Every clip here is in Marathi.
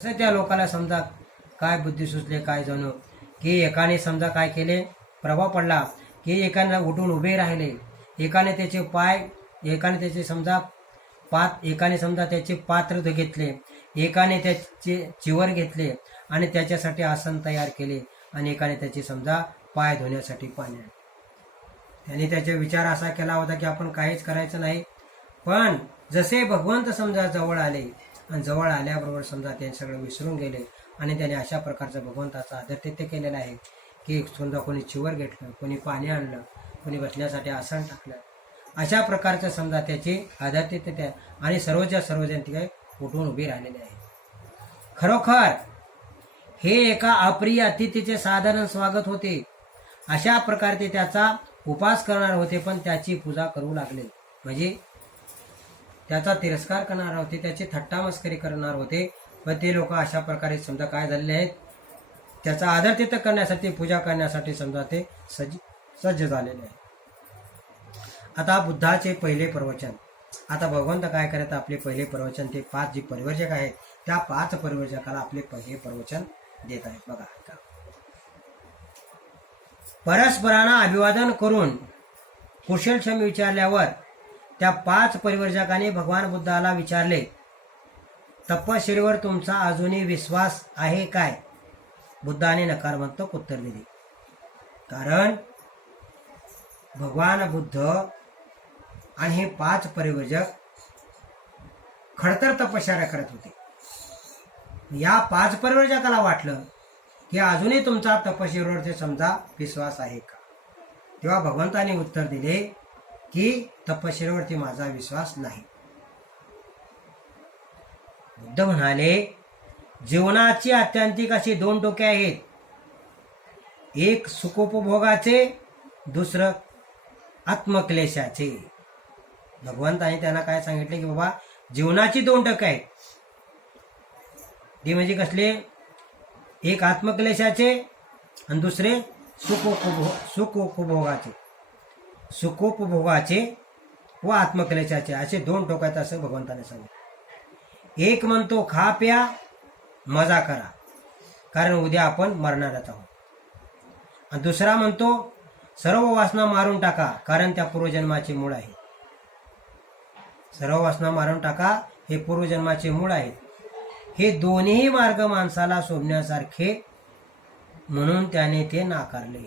असं त्या लोकांना समजा काय बुद्धी सुचले काय जणू की एकाने समजा काय केले, प्रभाव पडला की एकाने उठून उभे राहिले, एकाने त्याचे पाय, एकाने त्याचे समजा एकाने समजा त्याचे पात्र घेतले, एकाने त्याचे चिवर घेतले आणि त्याच्यासाठी आसन तयार केले आणि एकाने त्याचे समजा पाय धुण्यासाठी पाणी आणले. त्याने त्याचा विचार असा केला होता की आपण काहीच करायचं नाही, पण जसे भगवंत समजा जवळ आले आणि जवळ आल्याबरोबर समजा ते सगळं विसरून गेले आणि त्याने अशा प्रकारचं भगवंताचा आदरातिथ्य केलेलं आहे की समजा कोणी चिवर घेतलं, कोणी पाणी आणलं, कोणी बसण्यासाठी आसन टाकलं, अशा प्रकारचं समजा त्याचे आदरातिथ्य त्या आणि सर्वच्या सर्वजण ते उठून उभे राहिलेले आहे. खरोखर हे एका अप्रिय अतिथीचे साधारण स्वागत होते. अशा प्रकारे ते त्याचा उपास करणार होते, पण त्याची पूजा करू लागले, म्हणजे त्याचा तिरस्कार करणार होते, त्याची थट्टा मस्करी करणार होते. पण ते लोक अशा प्रकारे समजा काय झालेले आहेत, त्याचा आदरातिथ्य करण्यासाठी, पूजा करण्यासाठी समजा ते सज्ज झालेले आहे. आता बुद्धाचे पहिले प्रवचन, आता भगवंत काय करत, आपले पहिले प्रवचन ते 5 जे परिवर्जक आहेत त्या 5 परिवर्जकाला आपले पहिले प्रवचन देत आहेत. बघा, परस्परांना अभिवादन करून कुशलक्षेम विचारल्यावर त्या 5 परिवर्जकांनी भगवान बुद्धाला विचारले, तपश्चर्येवर तुमचा अजूनही विश्वास आहे काय? बुद्धाने नकारमंतक उत्तर दिले. कारण भगवान बुद्ध आणि हे 5 परिवर्जक खडतर तपश्चर्या करत होते. या 5 परिवर्जकाला वाटलं की अजूनही तुमचा तपश्चर्येवर समजा विश्वास आहे का? तेव्हा भगवंताने उत्तर दिले की तपश्चर्येवरती माझा विश्वास नाही. बुद्ध म्हणाले, जीवनाची आत्यंतिक अशी 2 टोके आहेत, एक सुखोपभोगाचे, दुसरं आत्मक्लेशाचे. भगवंताने त्यांना काय सांगितले की बाबा जीवनाची 2 टोके आहेत, ते म्हणजे कसले, एक आत्मक्लेशाचे आणि दुसरे सुखोपभोगाचे. सुखोपभोगाचे व आत्मक्लेशाचे असे 2 टोक आहेत असं भगवंताने सांगितलं. एक म्हणतो खा प्या मजा करा, कारण उद्या आपण मरणारच आहोत. आणि दुसरा म्हणतो सर्व वासना मारून टाका, कारण त्या पूर्वजन्माचे मूळ आहे. सर्व वासना मारून टाका, हे पूर्वजन्माचे मूळ आहेत. हे दोन्ही मार्ग माणसाला शोधण्यासारखे, म्हणून त्याने ते नाकारले.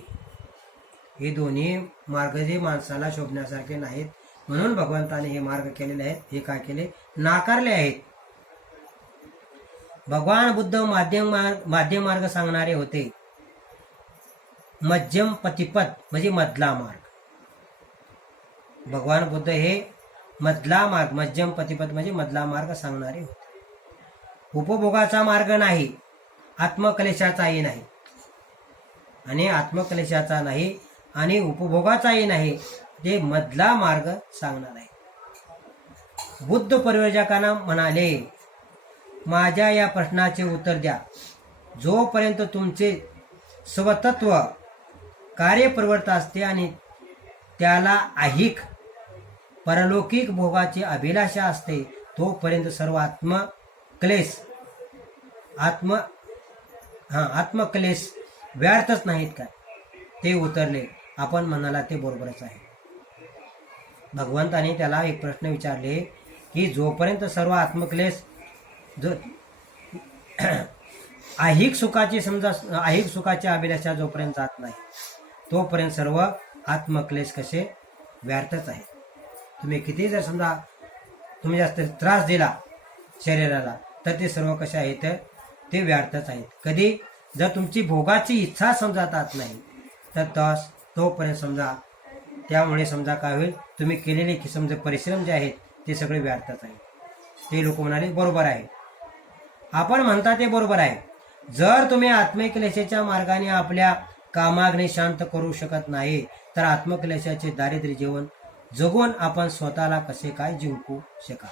हे दोन्ही मार्ग जे माणसाला शोधण्यासारखे नाहीत, म्हणून भगवंताने हे मार्ग केलेले आहेत, हे काय केले, नाकारले आहेत. भगवान बुद्ध माध्यम मार्ग सांगणारे होते. मध्यम पतिपद म्हणजे मधला मार्ग. भगवान बुद्ध हे मधला मार्ग, मध्यम पतिपद म्हणजे मधला मार्ग सांगणारे होते. उपभोगाचा मार्ग नाही, आत्मक्लेशाचाही नाही, आणि आत्मक्लेशाचा नाही आणि उपभोगाचाही नाही, ते मधला मार्ग सांगणार आहे. बुद्ध परिवर्जकांना म्हणाले, माझ्या या प्रश्नाचे उत्तर द्या. जोपर्यंत तुमचे स्वतत्व कार्यप्रवृत्त असते आणि त्याला ऐहिक परलौकिक भोगाची अभिलाषा असते, तोपर्यंत सर्व आत्मक्लेश व्यर्थच नाहीत काय? ते उतरले. आपण म्हणाला ते बरोबरच आहे. भगवंताने त्याला एक प्रश्न विचारले की जोपर्यंत सर्व आत्मक्लेश, जो ऐहिक सुखाची अभिलाषा जोपर्यंत जात नाही, तोपर्यंत सर्व आत्मक्लेश कसे व्यर्थच आहे. तुम्ही किती जर समजा तुम्ही जास्त त्रास दिला शरीराला, तर ते सर्व कसे आहेत, ते व्यर्थच आहेत. कधी जर तुमची भोगाची इच्छा समजा जात नाही, तर तोपर्यंत समजा त्यामुळे समजा काय होईल, तुम्ही केलेले की समजा परिश्रम जे आहेत ते सगळे व्यर्थच आहेत. ते लोक म्हणाले बरोबर आहे, आपण म्हणता ते बरोबर आहे. जर तुम्ही आत्मक्लेशाच्या मार्गाने आपल्या कामाग्नी शांत करू शकत नाही, तर आत्मक्लेशाचे दारिद्र्य जीवन जगून आपण स्वतःला कसे काय जिंकू शकाल?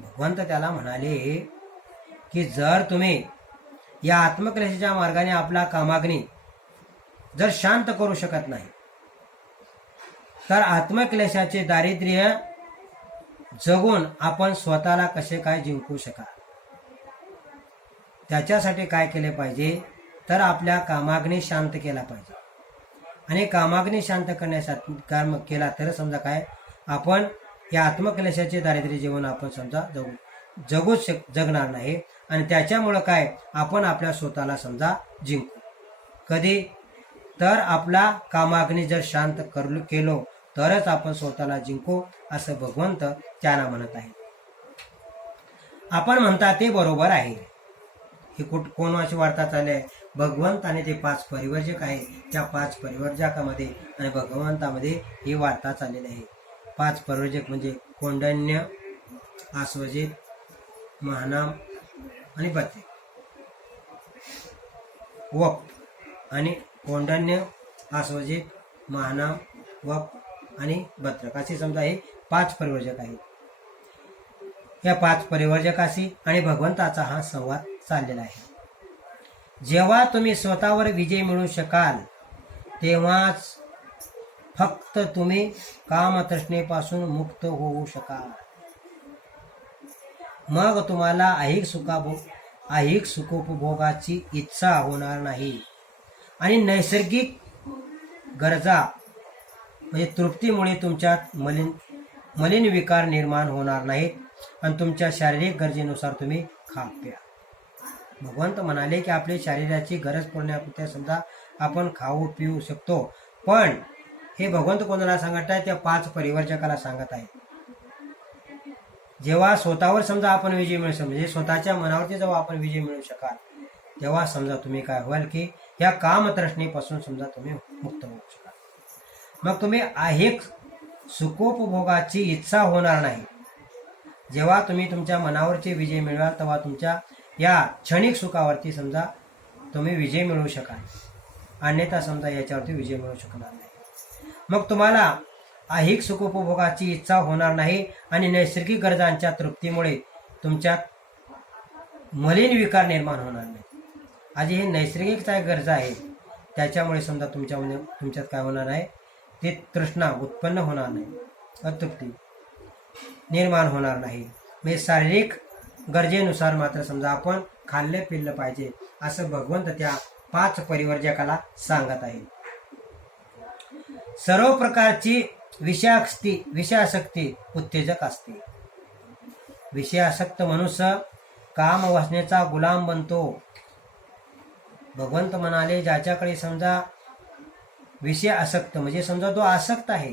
भगवंत त्याला म्हणाले की जर तुम्ही या आत्मक्लेशाच्या मार्गाने आपला कामाग्नी जर शांत करू शकत नाही, तर आत्मक्लेशाचे दारिद्र्य जगून आपण स्वतःला कसे काय जिंकू शकाल? त्याच्यासाठी काय केले पाहिजे तर आपल्या कामाग्नी शांत केला पाहिजे. आणि कामाग्नी शांत करण्यासाठी काम केला तर समजा काय आपण या आत्मक्लेशाचे दारिद्र्य जीवन आपण समजा जगणार नाही. आणि त्याच्यामुळं काय आपण आपल्या स्वतःला समजा जिंकू. कधी तर आपला कामाग्नी जर शांत केलो तरच आपण स्वतःला जिंकू असं भगवंत त्यांना म्हणत आहे. आपण म्हणता ते बरोबर आहे. ही कोणाची वार्ता चालली आहे? भगवंत आणि ते 5 परिवर्जक आहे. त्या 5 परिवर्जकामध्ये आणि भगवंतामध्ये ही वार्ता चाललेली आहे. 5 परिवर्जक म्हणजे कोंडण्य, आश्वजित, महानाम आणि बत्ते. वप आणि कोंडण्य, आश्वजित, महानाम, वप आणि भद्रक असे समजा हे 5 परिवर्जक आहेत. या 5 परिवर्जकाशी आणि भगवंताचा हा संवाद चाललेला आहे. जेव्हा तुम्ही स्वतःवर विजय मिळवू शकाल तेव्हाच फक्त तुम्ही कामतृष्णेपासून मुक्त होऊ शकाल. मग तुम्हाला ऐहिक सुखोपभोगाची इच्छा होणार नाही आणि नैसर्गिक गरजा म्हणजे तृप्तीमुळे तुमच्यात मलिन विकार निर्माण होणार नाहीत आणि तुमच्या शारीरिक गरजेनुसार तुम्ही खा प्या. भगवंत म्हणाले की आपली शरीराची गरज पुरण्यापुरते समजा आपण खाऊ पिऊ शकतो. पण हे भगवंत कोणाला सांगत आहे? त्या 5 परिवर्जकाला सांगत आहे. जेव्हा स्वतःवर समजा आपण विजय मिळू शकतो म्हणजे स्वतःच्या मनावरती जेव्हा आपण विजय मिळू शकाल तेव्हा समजा तुम्ही काय व्हाल की या कामतृष्णेपासून समजा तुम्ही मुक्त होऊ शकाल. मग तुम्ही ऐहिक सुखोपभोगाची इच्छा होणार नाही. जेव्हा तुम्ही तुमच्या मनावरची विजय मिळवाल तेव्हा तुमच्या या क्षणिक सुखावरती समजा तुम्ही विजय मिळवू शकाल. अन्यथा समजा याच्यावरती विजय मिळवू शकणार नाही. मग तुम्हाला ऐहिक सुखोपभोगाची इच्छा होणार नाही आणि नैसर्गिक गरजांच्या तृप्तीमुळे तुमच्यात मलिन विकार निर्माण होणार नाही. आज हे नैसर्गिक काय गरजा आहेत त्याच्यामुळे समजा तुमच्यात काय होणार आहे ते तृष्णा उत्पन्न होणार नाही, अतृप्ती निर्माण होणार नाही. म्हणजे शारीरिक गरजेनुसार मात्र समजा आपण खाल्लं पिल्लं पाहिजे असं भगवंत त्या 5 परिवर्जकाला सांगत आहे. सर्व प्रकारची विषयासक्ती उत्तेजक असते. विषयासक्त मनुष्य काम वासनेचा गुलाम बनतो. भगवंत म्हणाले ज्याच्याकडे समजा विषय आसक्त म्हणजे समजा तो आसक्त आहे,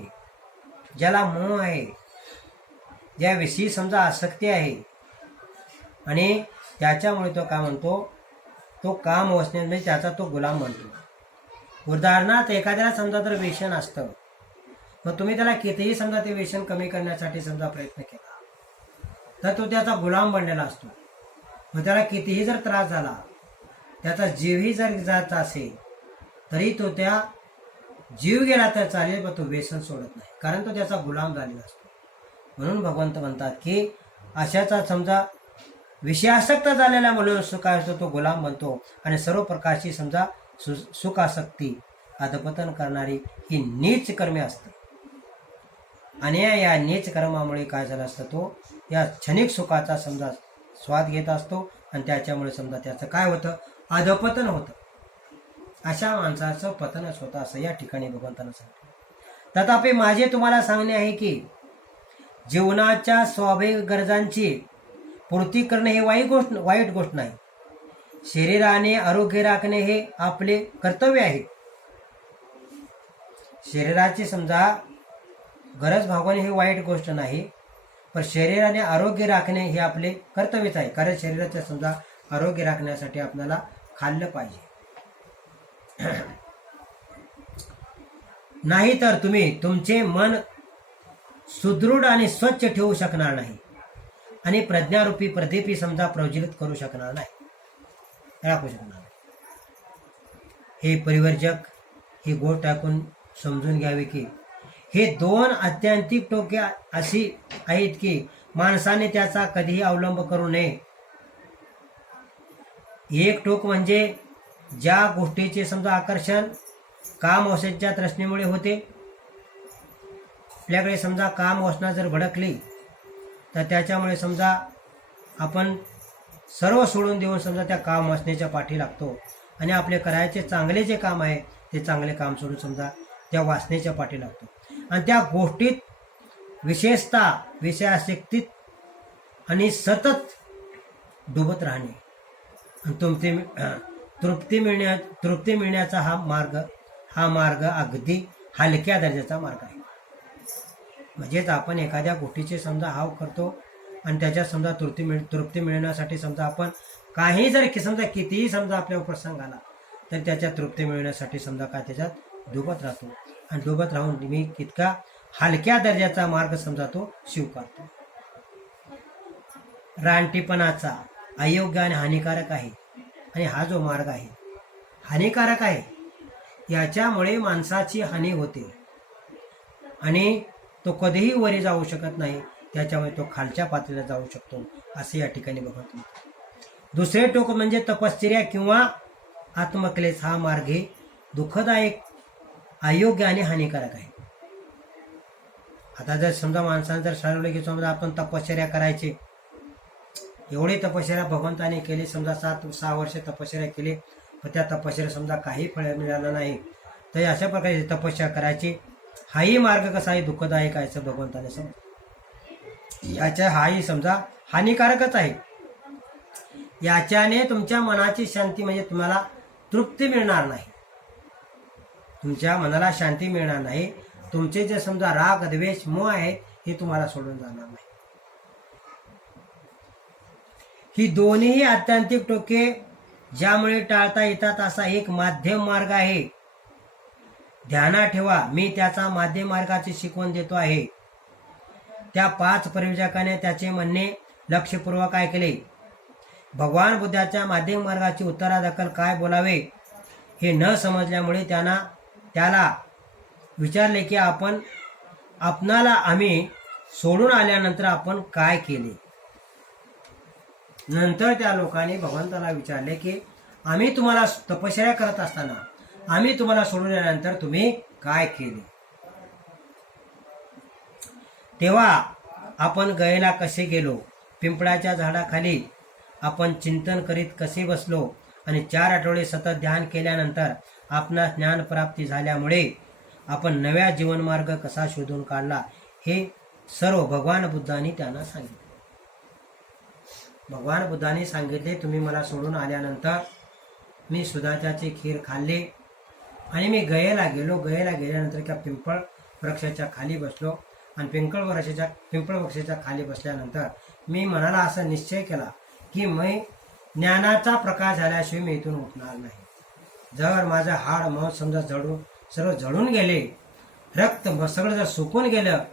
ज्याला मोह आहे, ज्याविषयी समजा आसक्ती आहे आणि त्याच्यामुळे तो काय म्हणतो तो काम वासने म्हणजे त्याचा तो गुलाम बनतो. उदाहरणार्थ एखाद्याला समजा तर व्यसन असतं मग तुम्ही त्याला कितीही समजा ते व्यसन कमी करण्यासाठी समजा प्रयत्न केला तर तो त्याचा गुलाम बनलेला असतो. मग त्याला कितीही जर त्रास झाला त्याचा जीवही जर जात असेल तरी तो त्या जीव गेला तर चालेल पण तो व्यसन सोडत नाही कारण तो त्याचा गुलाम झालेला असतो. म्हणून भगवंत म्हणतात की अशाचा समजा विषयासक्त झालेला मनुष्य काय असतो तो गुलाम बनतो आणि सर्व प्रकारची समजा सुखासक्ती अधपतन करणारी ही नीच कर्मे असते. आणि या नीच कर्मामुळे काय झालं असतं तो या क्षणिक सुखाचा समजा स्वाद घेत असतो आणि त्याच्यामुळे समजा त्याचं काय होतं अधपतन होतं. अशा माणसाचं पतनच होतं असं या ठिकाणी भगवंतांना सांगतो. तथापि माझे तुम्हाला सांगणे आहे की जीवनाच्या स्वाभाविक गरजांची पूर्ती करणे हे वाईट गोष्ट नाही. शरीराने आरोग्य राखणे हे आपले कर्तव्य आहे. शरीराची समजा गरज भागवणे हे वाईट गोष्ट नाही पण शरीराने आरोग्य राखणे हे आपले कर्तव्यच आहे. कारण शरीराचे समजा आरोग्य राखण्यासाठी आपल्याला खाल्लं पाहिजे. नाही तर तुम्ही तुमचे मन सुदृढ आणि स्वच्छ ठेवू शकणार नाही आणि प्रज्ञारूपी प्रदीपी समजा प्रज्वलित करू शकणार नाही, राखू शकणार नाही. हे परिवर्जक ही गोष्ट ऐकून समजून घ्यावे की हे 2 आत्यंतिक टोके अशी आहेत की माणसाने त्याचा कधीही अवलंब करू नये. एक टोक म्हणजे ज्या गोष्टीचे समजा आकर्षण काम औषधाच्या तृष्णेमुळे होते. आपल्याकडे समजा काम वासना जर भडकली तर त्याच्यामुळे समजा आपण सर्व सोडून देऊन समजा त्या काम वासनेच्या पाठी लागतो आणि आपले करायचे चांगले जे काम आहे ते चांगले काम सोडून समजा त्या वासनेच्या पाठी लागतो आणि त्या गोष्टीत विशेषतः विषयासक्तीत आणि सतत डुबत राहणे आणि तृप्ती मिळण्याचा हा मार्ग अगदी हलक्या दर्जाचा मार्ग आहे. म्हणजेच आपण एखाद्या गोष्टीचे समजा हाव करतो आणि त्याच्यात समजा तृप्ती मिळवण्यासाठी समजा आपण काही जर समजा कितीही समजा आपल्यावर प्रसंग आला तर त्याच्यात तृप्ती मिळवण्यासाठी समजा काय त्याच्यात डुबत राहतो आणि डुबत राहून मी इतका हलक्या दर्जाचा मार्ग समजा तो स्वीकारतो. रानटीपणाचा अयोग्य आणि हानिकारक आहे आणि हा जो मार्ग आहे हानिकारक आहे. याच्यामुळे माणसाची हानी होते आणि तो कधीही वरी जाऊ शकत नाही. त्याच्यामुळे तो खालच्या पातळीला जाऊ शकतो असे या ठिकाणी बघतो. दुसरे टोक म्हणजे तपश्चर्या किंवा आत्मक्लेश. हा मार्ग दुःखदायक, अयोग्य आणि हानिकारक आहे. आता जर समजा माणसाने जर ठरवलं की समजा आपण तपश्चर्या करायची, एवढी तपश्चर्या भगवंताने केली, समजा 6 वर्ष तपश्चर्या केली, पण त्या तपश्चर्या समजा काही फळ मिळालं नाही, तर अशा प्रकारे तपश्चर्या करायची. हाही मार्ग कसा आहे दुःखदायक आहे असं भगवंताने समजा. याच्या हाही समजा हानिकारकच आहे. याच्याने तुमच्या मनाची शांती म्हणजे तुम्हाला तृप्ती मिळणार नाही, तुमच्या मनाला शांती मिळणार नाही. तुमचे जे समजा राग द्वेष मोह आहेत हे तुम्हाला सोडून जाणार नाही. ही दोन्ही आत्यंतिक टोके ज्यामुळे टाळता येतात असा एक माध्यम मार्ग आहे. ध्यानात ठेवा, मी त्याचा माध्यम मार्गाची शिकवण देतो आहे. त्या 5 परिव्राजकाने त्याचे म्हणणे लक्षपूर्वक ऐकले. भगवान बुद्धाच्या माध्यम मार्गाची उत्तरादाखल काय बोलावे हे न समजल्यामुळे त्याला विचारले की आपणाला आम्ही सोडून आल्यानंतर आपण काय केले. नंतर त्या लोकांनी भगवंताला विचारले की आम्ही तुम्हाला तपश्चर्या करत असताना आम्ही तुम्हाला सोडून आल्यानंतर तुम्ही काय केले. तेव्हा आपण गयेला कसे गेलो, पिंपळाच्या झाडाखाली आपण चिंतन करीत कसे बसलो आणि 4 आठवडे सतत ध्यान केल्यानंतर आपणास ज्ञान प्राप्ती झाल्यामुळे आपण नव्या जीवनमार्ग कसा शोधून काढला हे सर्व भगवान बुद्धांनी त्यांना सांगितले. भगवान बुद्धांनी सांगितले तुम्ही मला सोडून आल्यानंतर मी सुधाच्याची खीर खाल्ली आणि मी गयेला गेल्यानंतर त्या पिंपळ वृक्षाच्या खाली बसलो आणि पिंपळ वृक्षाच्या खाली बसल्यानंतर मी मनाला असा निश्चय केला की मी ज्ञानाचा प्रकाश झाल्याशिवाय मी इथून उठणार नाही. जर माझं हाड मौत समजा सर्व जळून गेले, रक्त सगळं जर सुकून गेलं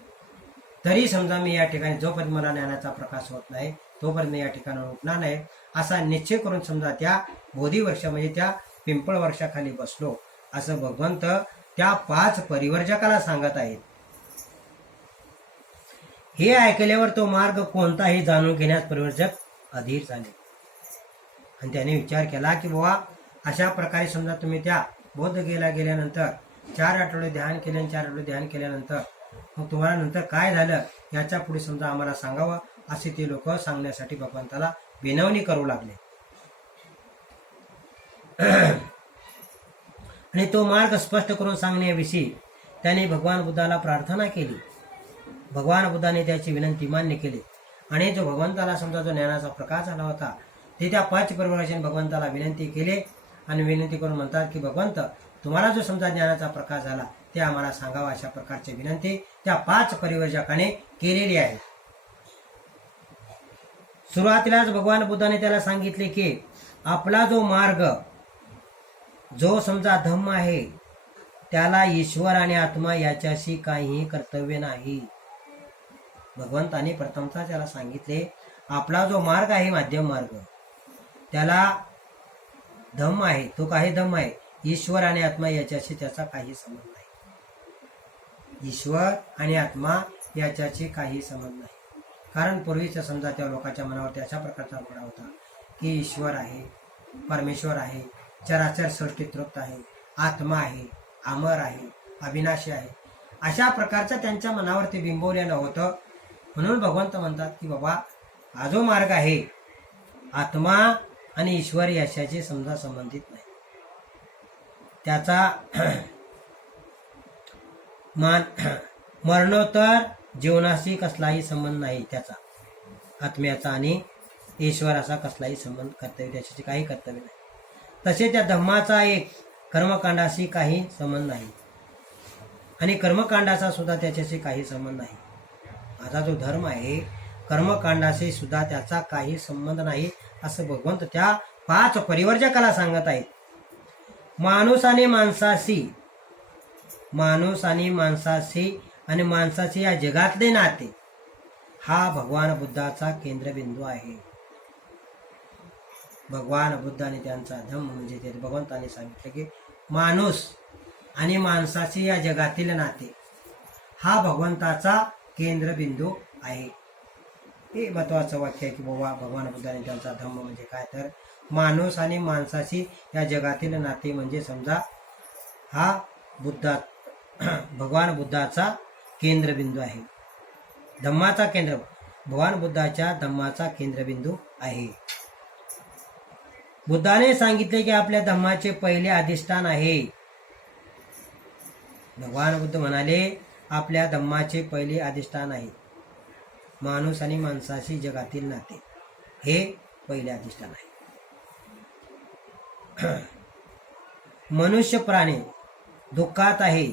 तरी समजा मी या ठिकाणी जोपर्यंत मला ज्ञानाचा प्रकाश होत नाही तोपर्यंत मी या ठिकाणी उठणार नाही असा निश्चय करून समजा त्या बोधी वृक्ष म्हणजे त्या पिंपळ वृक्षाखाली बसलो असं भगवंत त्या 5 परिवर्जकाला सांगत आहेत. हे ऐकल्यावर तो मार्ग कोणताही जाणून घेण्यास परिवर्जक अधीर झाले आणि त्याने विचार केला की बाबा अशा प्रकारे समजा तुम्ही त्या बौद्ध गेल्यानंतर 4 आठवडे ध्यान केले, 4 आठवडे ध्यान केल्यानंतर मग तुम्हाला नंतर काय झालं याच्या पुढे समजा आम्हाला सांगावं असे ते लोक सांगण्यासाठी भगवंताला विनवणी करू लागले. आणि तो मार्ग स्पष्ट करून सांगण्याविषयी त्याने भगवान बुद्धाला प्रार्थना केली. भगवान बुद्धाने त्याची विनंती मान्य केली आणि जो भगवंताला समजा जो ज्ञानाचा प्रकाश झाला होता ते त्या 5 परिवर्जकांनी भगवंताला विनंती केली आणि विनंती करून म्हणतात की भगवंत तुम्हाला जो समजा ज्ञानाचा प्रकाश झाला ते आम्हाला सांगावा अशा प्रकारची विनंती त्या 5 परिवर्जकाने केलेली आहे. सुरुवातीलाच भगवान बुद्धाने त्याला सांगितले की आपला जो मार्ग जो समजा धम्म आहे त्याला ईश्वर आणि आत्मा याच्याशी काहीही कर्तव्य नाही. भगवंताने प्रथमतः त्याला सांगितले आपला जो मार्ग आहे माध्यम मार्ग त्याला धम्म आहे, तो काही धम्म आहे, ईश्वर आणि आत्मा याच्याशी त्याचा काही संबंध नाही. ईश्वर आणि आत्मा याच्याशी काही संबंध नाही. कारण पूर्वीचा समजा त्या लोकांच्या मनावरती अशा प्रकारचा घोडा होता की ईश्वर आहे, परमेश्वर आहे, चराचर सृष्टी तृप्त आहे, आत्मा आहे, अमर आहे, अविनाशी आहे, अशा प्रकारचा त्यांच्या मनावरती बिंबवलेलं होतं. म्हणून भगवंत म्हणतात की बाबा हा जो मार्ग आहे आत्मा आणि ईश्वर याच्याशी समजा संबंधित नाही. त्याचा मरणोत्तर जीवनाशी कसलाही संबंध नाही. त्याचा आत्म्याचा आणि ईश्वराचा कसलाही संबंध, कर्तव्य त्याच्याशी काही कर्तव्य नाही. तसे त्या धम्माचा एक कर्मकांडाशी काही संबंध नाही आणि कर्मकांडाचा सुद्धा त्याच्याशी काही संबंध नाही. माझा जो धर्म आहे कर्मकांडाशी सुद्धा त्याचा काही संबंध नाही असं भगवंत त्या 5 परिवर्जकाला सांगत आहेत. माणूस आणि माणसाशी आणि माणसाचे या जगातले नाते हा भगवान बुद्धाचा केंद्रबिंदू आहे. भगवान बुद्ध आणि त्यांचा धम्म म्हणजे ते भगवंताने सांगितले की माणूस आणि माणसाचे या जगातील नाते हा भगवंताचा केंद्रबिंदू आहे. हे महत्वाचं वाक्य आहे की बाबा भगवान बुद्ध आणि त्यांचा धम्म म्हणजे काय, तर माणूस आणि माणसाची या जगातील नाते म्हणजे समजा हा भगवान बुद्धाचा केंद्रबिंदू आहे. धम्माचा केंद्र भगवान बुद्धाच्या धम्माचा केंद्रबिंदू आहे. बुद्धाने सांगितले की आपल्या धम्माचे पहिले अधिष्ठान आहे. भगवान बुद्ध म्हणाले आपल्या धम्माचे पहिले अधिष्ठान आहे. माणूस आणि माणसाशी जगातील नाते हे पहिले अधिष्ठान आहे. मनुष्य प्राणी दुःखात आहे,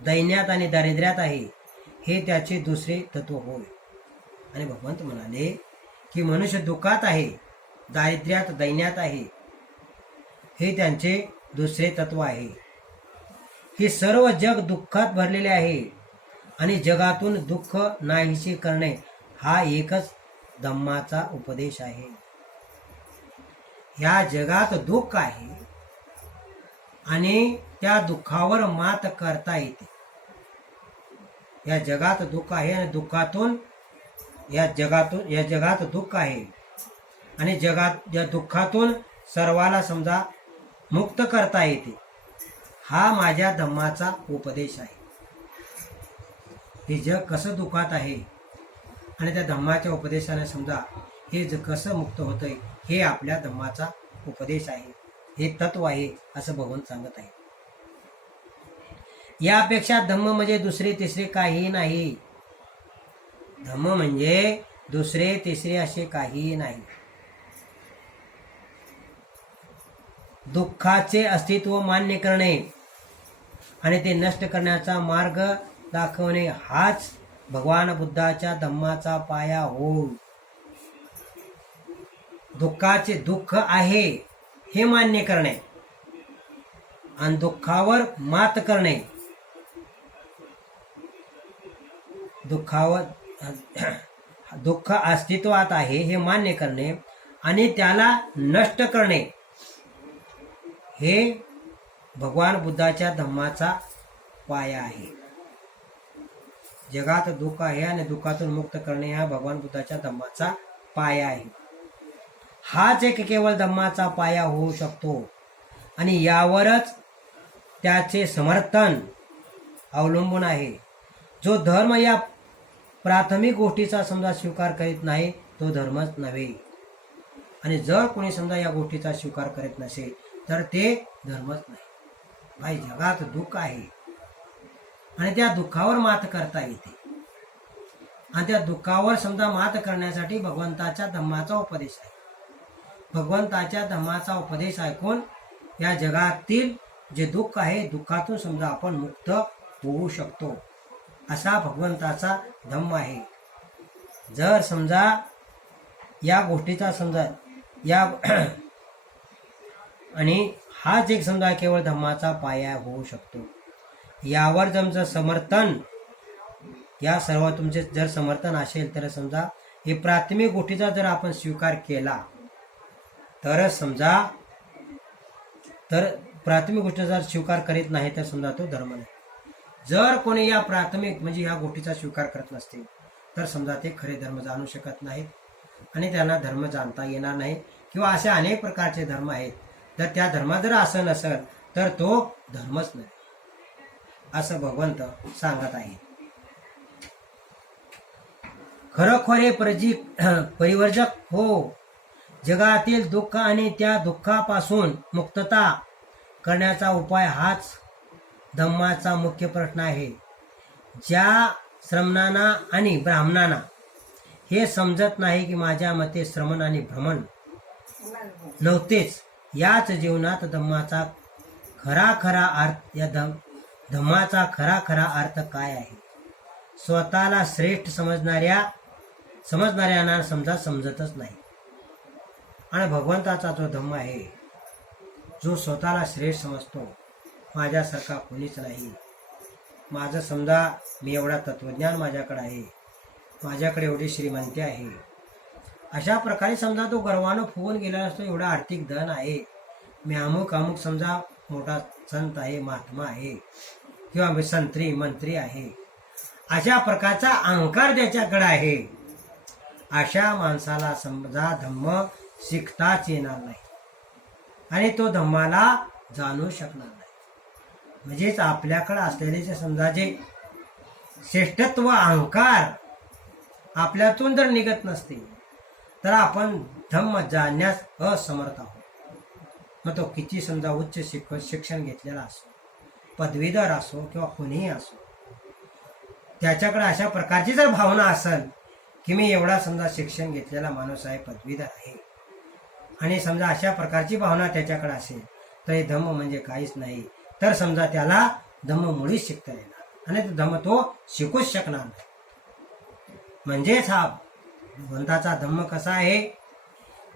दैन्यात आणि दारिद्र्यात आहे हे त्याचे दुसरे तत्व होय. आणि भगवंत म्हणाले की मनुष्य दुःखात आहे, दारिद्र्यात दैन्यात आहे हे त्यांचे दुसरे तत्व आहे. हे सर्व जग दुःखात भरलेले आहे आणि जगातून दुःख नाहीसे करणे हा एकच धम्माचा उपदेश आहे. या जगात दुःख आहे आणि त्या दुःखावर मात करता येते. या जगात दुःख आहे आणि दुःखातून या जगात दुःख आहे आणि या दुःखातून सर्वाला समजा मुक्त करता येते. हा माझ्या धम्माचा उपदेश आहे. हे जग कसं दुःखात आहे आणि त्या धम्माच्या उपदेशाने समजा हे जग कसं मुक्त होतंय हे आपल्या धम्माचा उपदेश आहे, हे तत्व आहे असं भगवंत सांगत आहे. यापेक्षा धम्म म्हणजे दुसरे तिसरे काही नाही. धम्म म्हणजे दुसरे तिसरे असे काही नाही. दुःखाचे अस्तित्व मान्य करणे आणि ते नष्ट करण्याचा मार्ग दाखवणे हाच भगवान बुद्धाच्या धम्माचा पाया होय. दुःखाचे दुःख आहे हे मान्य करणे आणि दुःखावर मात करणे, दुःख अस्तित्वात आहे हे मान्य करणे आणि त्याला नष्ट करणे हे भगवान बुद्धाच्या धम्माचा पाया आहे. जगात दुःख आहे आणि दुःखातून मुक्त करणे हा भगवान बुद्धाच्या धम्माचा पाया आहे. हाच एक केवळ धम्माचा पाया होऊ शकतो आणि यावरच त्याचे समर्थन अवलंबून आहे. जो धर्म या प्राथमिक गोष्टीचा समजा स्वीकार करीत नाही तो धर्मच नव्हे. आणि जर कोणी समजा या गोष्टीचा स्वीकार करीत नसेल तर ते धर्मच नाही. भाई जगात दुःख आहे आणि त्या दुःखावर मात करता येते आणि त्या दुःखावर समजा मात करण्यासाठी भगवंताच्या धम्माचा उपदेश आहे. भगवंताच्या धम्माचा उपदेश ऐकून या जगातील जे दुःख आहे दुःखातून समजा आपण मुक्त होऊ शकतो असा भगवंताचा धम्म आहे. जर समजा या गोष्टीचा समजा या आणि हाच एक समजा केवळ धम्माचा पाया होऊ शकतो. यावर जर समर्थन या सर्व तुमचे जर समर्थन असेल तर समजा हे प्राथमिक गोष्टीचा जर आपण स्वीकार केला तर समजा तर प्राथमिक गोष्टी जर स्वीकार करीत नाही तर समजा तो धर्म नाही. जर कोणी या प्राथमिक म्हणजे या गोष्टीचा स्वीकार करत नसतील तर समजा ते खरे धर्म जाणू शकत नाहीत आणि त्यांना धर्म जाणता येणार नाही. किंवा असे अनेक प्रकारचे धर्म आहेत, तर त्या धर्मात जर असं नसेल तर तो धर्मच नाही असं भगवंत सांगत आहे. खरोखर हे परिवर्जक हो जगातील दुःख आणि त्या दुःखापासून मुक्तता करण्याचा उपाय हाच धम्माचा मुख्य प्रश्न आहे. ज्या श्रमणांना आणि ब्राह्मणांना हे समजत नाही की माझ्या मते श्रमण आणि भ्रमण नव्हतेच, याच जीवनात धम्माचा खरा अर्थ, या धम्माचा खरा अर्थ काय आहे, स्वतःला श्रेष्ठ समजणाऱ्यांना समजतच नाही. आणि भगवंताचा जो धम्म आहे, जो स्वतःला श्रेष्ठ समजतो, माझ्यासारखा कोणीच नाही, माझं समजा मी एवढा तत्वज्ञान माझ्याकडे आहे, माझ्याकडे एवढी श्रीमंती आहे, अशा प्रकारे समजा तो गर्वानं फुगून गेला असतो, एवढा आर्थिक धन आहे, मी अमुक समजा मोठा संत आहे, महात्मा आहे, किंवा मी मंत्री आहे, अशा प्रकारचा अहंकार ज्याच्याकडे आहे, अशा माणसाला समजा धम्म शिकताच येणार नाही आणि तो धम्माला जाणू शकणार नाही. म्हणजेच आपल्याकडे असलेले जे समजा जे श्रेष्ठत्व अहंकार आपल्यातून जर निघत नसते तर आपण धम्म जाणण्यास असमर्थ आहोत. मग तो किती समजा उच्च शिक्षण घेतलेला असो, पदवीधर असो किंवा कोणीही असो, त्याच्याकडे अशा प्रकारची जर भावना असेल की मी एवढा समजा शिक्षण घेतलेला माणूस आहे, पदवीधर आहे, आणि समजा अशा प्रकारची भावना त्याच्याकडे असेल तर हे धम्म म्हणजे काहीच नाही, तर समजा त्याला धम्म मुळीच शिकता येणार आणि तो धम्म तो शिकूच शकणार नाही. म्हणजेच हा भगवंताचा धम्म कसा आहे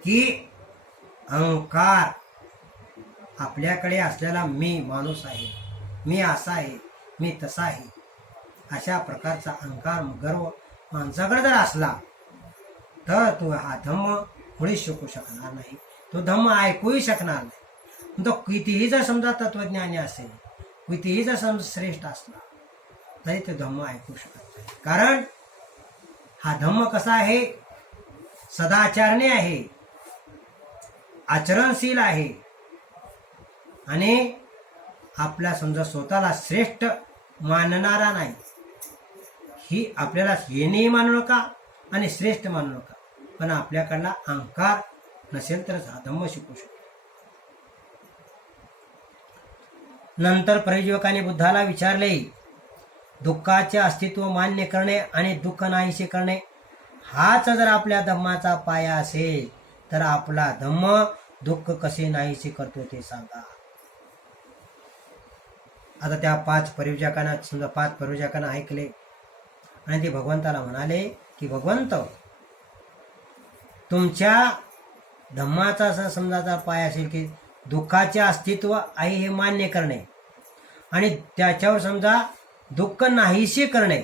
की अहंकार, आपल्याकडे असलेला मी माणूस आहे, मी असा आहे, मी तसा आहे, अशा प्रकारचा अहंकार गर्व माणसाकडे जर असला तर तो हा धम्म मुळीच शिकू शकणार नाही, तो धम्म ऐकूही शकणार नाही. तो कितीही जर समजा तत्वज्ञानी असेल, कितीही जर समजा श्रेष्ठ असला तरी तो धम्म ऐकू शकत नाही. कारण हा धम्म कसा आहे, सदाचरणी आहे, आचरणशील आहे आणि आपल्या समजा स्वतःला श्रेष्ठ मानणारा नाही. ही आपल्याला हेही मानू नका आणि श्रेष्ठ मानू नका, पण आपल्याकडला अहंकार नसेल तरच हा धम्म शिकू शकतो. नंतर परिजीवकाने बुद्धाला विचारले, दुःखाचे अस्तित्व मान्य करणे आणि दुःख नाहीसे करणे हाच जर आपल्या धम्माचा पाया असेल तर आपला धम्म दुःख कसे नाहीसे करतो ते सांगा. आता त्या 5 परिव्राजकांना ऐकले आणि ते भगवंताला म्हणाले की भगवंत, तुमच्या धम्माचा असा समजाचा पाय असेल की दुःखाचे अस्तित्व आहे हे मान्य करणे आणि त्याच्यावर समजा दुःख नाहीसे करणे,